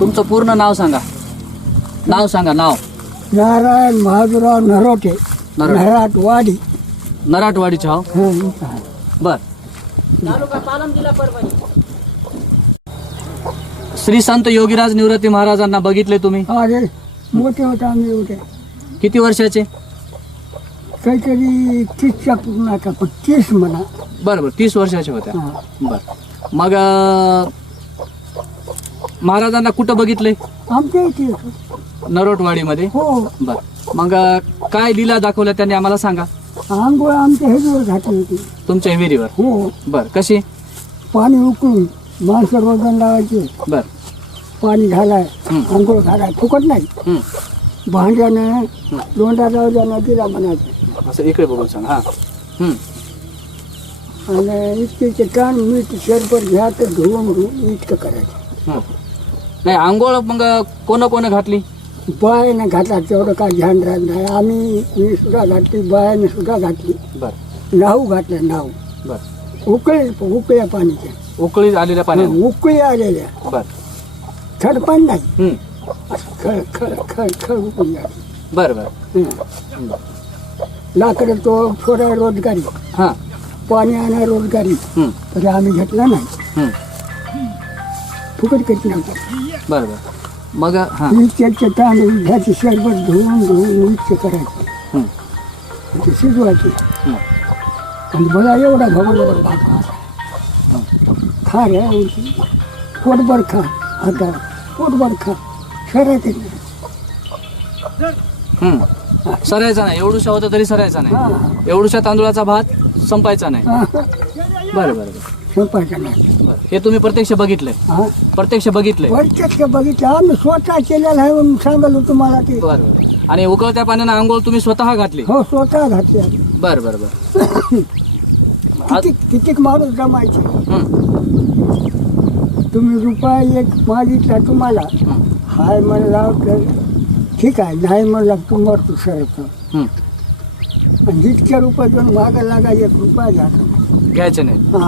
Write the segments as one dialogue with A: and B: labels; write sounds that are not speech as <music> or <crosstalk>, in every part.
A: तुमचं पूर्ण नाव सांगा. नाव सांगा नाव.
B: नारायण महादुराव नरोटे
A: नरोटे.
B: नराटवाडी.
A: नराटवाडीचे हो बर. श्री संत योगीराज निवृत्ती महाराजांना बघितले तुम्ही?
B: अरे मोठे होते आम्ही होते
A: किती वर्षाचे?
B: काहीतरी तीसच्या पूर्ण पण तीस म्हणा.
A: बरं बरं तीस वर्षाचे होत्या.
B: हा.
A: बर. मग अं, महाराजांना कुठं बघितले
B: आमच्या इथे.
A: नरोटवाडीमध्ये?
B: हो.
A: बर. मग अं, काय लीला दाखवल्या त्यांनी आम्हाला सांगा?
B: आंघोळ आमच्या ह्याच्यावर घातली होती.
A: तुमच्या विहिरीवर
B: हो.
A: बर कशी?
B: पाणी उकळून माणसं रोजन लावायचे.
A: बर.
B: पाणी घालाय
A: हं.
B: आंघोळ घालाय फुकट नाही.
A: हं.
B: भांड्यानं लोंढा लावल्या नदीला म्हणायचं.
A: असं इकडे बघून सांग हा. हं.
B: आणि इतके कान मीठ शरपर घ्या तर धुवून धुवून इतकं करायचं.
A: हं. नाही आंघोळ मग कोण कोण घातली?
B: बायानं घातला तेवढं काय ध्यान राहत नाही. आम्ही मी सुद्धा घातली बायानं सुद्धा घातली.
A: बर.
B: नाव घातलं नाव
A: बर.
B: उकळी उकळ्या पाण्याच्या
A: उकळी आलेल्या पाण्यात
B: उकळी आलेल्या.
A: बर.
B: थडपाण नाही.
A: हं.
B: असं खळ खळ खळ खळ उकळी आली.
A: बर बर.
B: हं. लाकडं तो सोडाय रोजगारी.
A: हां.
B: पाणी आणाय रोजगारी. तरी आम्ही घेतला नाही. फुकट करीत नव्हतं
A: बर बर मग हां
B: इतक्याचे तांदूळ घ्यायचे शरबत धुवून धुवून इतके करायचे
A: हं.
B: आणि ते शिजवायचे
A: हं.
B: आणि बघा एवढा भगवल्यावर भात व्हायचा. खा रे. पोटभर खा आता पोटभर खा येत नाही.
A: हं. सरायचा नाही एवढूशा होता तरी सरायचा
B: हा.
A: नाही एवढूशा तांदूळाचा भात संपायचा नाही.
B: हा,
A: बरं बरं बरं.
B: संपायचं नाही.
A: बरं. हे तुम्ही प्रत्यक्ष बघितलंय.
B: हा.
A: प्रत्यक्ष बघितलंय.
B: प्रत्यक्ष बघितलं. आम्ही स्वतः केलेलं आहे म्हणून सांगलो तुम्हाला ते.
A: बरं बरं. आणि उकळत्या पाण्यानं आंघोळ तुम्ही स्वतः घातली?
B: हो स्वतः घातले आम्ही.
A: बरं बरं बरं. <coughs>
B: किती कितीक माणूस जमायचे?
A: हं.
B: तुम्ही रुपया एक मागितला तुम्हाला?
A: हं.
B: हाय म्हणला तर ठीक आहे. नाही म्हणला तू मरतो सरत
A: हं.
B: जितक्या रुपये देऊन मागा लागा एक रुपया घ्यायचा
A: घ्यायचे नाही.
B: हा.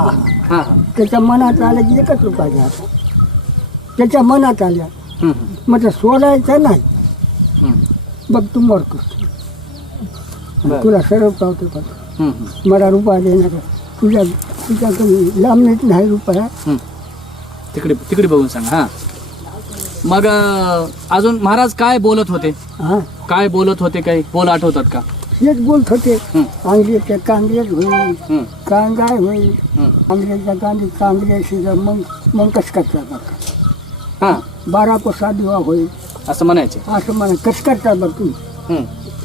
A: हां हां.
B: त्याच्या मनात आलं की एकच रुपया घ्यायचा त्याच्या मनात आल्या. मग ते सोडायचं नाही. बघ तू मरतोस
A: बरं.
B: तुला सरळ पावतो
A: हं.
B: मला रुपया देणार तुझ्या तुझ्याकडून लांबणीत नाही रुपया.
A: तिकडे तिकडे बघून सांगा हां. मग अं, अजून महाराज काय बोलत होते?
B: हा.
A: काय बोलत होते काही? बोल आठवतात का?
B: हेच बोलत होते. अंग्रेजच्या काँग्रेस होईल. कांगाय होईल. अंग्रेजच्या गांधी काँग्रेस मग मग कस करतात. बघ
A: हां.
B: बारा को साधवा होईल.
A: असं म्हणायचे.
B: असं म्हणा कस करता बघ तुम्ही.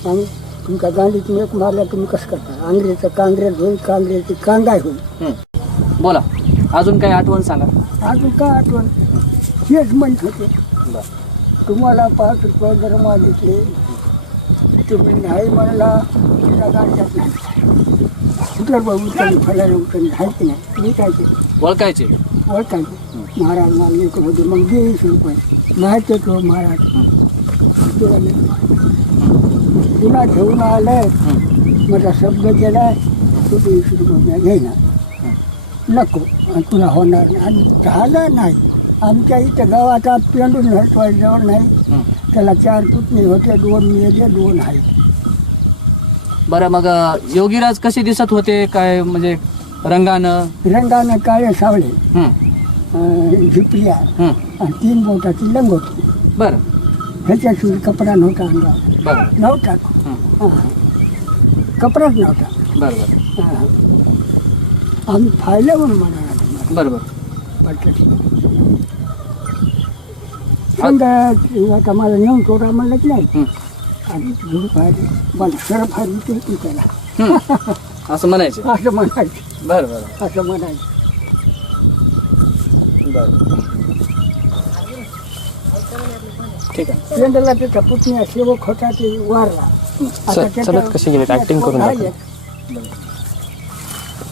B: आणि तुमच्या गांधी तुम्ही एक मारला तुम्ही कसं करता अंग्रेजचं काँग्रेस होईल काँग्रेसची कांगाय होईल.
A: बोला. अजून काही आठवण सांगा.
B: अजून काय आठवण? हेच म्हणत होते. तुम्हाला पाच रुपये जर मागितले तुम्ही नाही म्हणला कुठलं बघ फलायला उचल आहे की नाही? मी काय
A: ओळखायचे.
B: ओळखायचे. महाराज मला लेकर होते मग दे वीस रुपये नाही ते तो महाराज. तुला घेऊन आलाय. माझा शब्द केलाय. तू वीस रुपये घेणार नको. आणि तुला होणार नाही. आणि झालं नाही. आमच्या इथं गावात पेंडून हटवायजवळ नाही. त्याला चार पुतणे होते दोन मेले दोन आहेत.
A: बरं मग योगीराज कसे दिसत होते? काय म्हणजे रंगानं?
B: रंगानं काळे सावळे.
A: हं.
B: अं,
A: हं.
B: आणि तीन बोटाची लंगोटी
A: बरं.
B: ह्याच्याशिवाय कपडा नव्हता अंगावर.
A: बरं.
B: नव्हता.
A: हं.
B: हां. कपडाच नव्हता.
A: बरं बरं.
B: हां. आम्ही फायले म्हणून म्हणाला तुम्हाला
A: बरं बरं.
B: बरं आता मला नेऊन सोडा म्हणलं की नाही. आणि मला सरप हारी ते त्याला
A: हं. असं म्हणायचे
B: असं म्हणायचं
A: बरं बरं
B: असं म्हणायचं
A: बरं ठीक आहे
B: पेंडला त्याचा पुतण्या सेवक होता ते वारला
C: चलत कशी गेली ऍक्टिंग करून.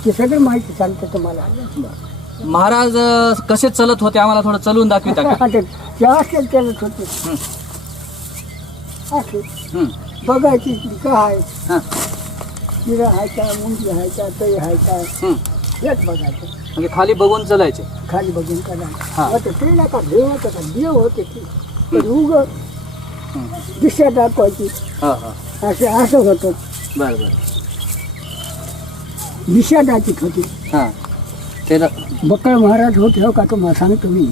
B: ते सगळं माहिती चालतं तुम्हाला
A: महाराज अं, कसे चलत होते? आम्हाला थोडं चलवून दाखविता का?
B: आता असेल चालत होते.
A: हं.
B: असे
A: हं.
B: बघायची ती काय
A: हां.
B: आहे का मुंडी आहे का आहे का?
A: हं.
B: हेच बघायचं.
A: म्हणजे खाली बघून चालायचे.
B: खाली बघून
A: हा.
B: ते नका देव होतं का? देव होते ते पण उग
A: हं.
B: दिशा दाखवायची.
A: हा हा.
B: असं असं होतं.
A: बरं बरं.
B: दिशा दाखवत होती.
A: हां. त्याला
B: बक्कळ महाराज होते हो का तुम्हाला सांगतो मी.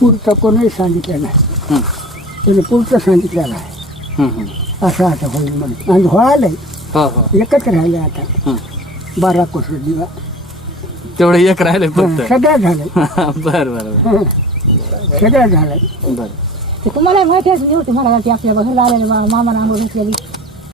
B: पुढचं कोणीही सांगितलं नाही.
A: हं,
B: त्याने पुढचं सांगितलेलं आहे
A: हं, हं.
B: असं आता होईल म्हणून. आणि व्हायलंय
A: हो हो.
B: एकच राहिले आता.
A: हं.
B: बारा कोसर दिवा.
A: तेवढं एक राहिले
B: हं,
A: फक्त.
B: सगळं झालंय.
A: बरं बरं बरं.
B: हं. सगळं झालंय.
A: बरं.
C: ते तुम्हाला माहिती आहे नव्हते मला आपल्या घरला आलेले मा- मामानं आंघोळ घातलेली.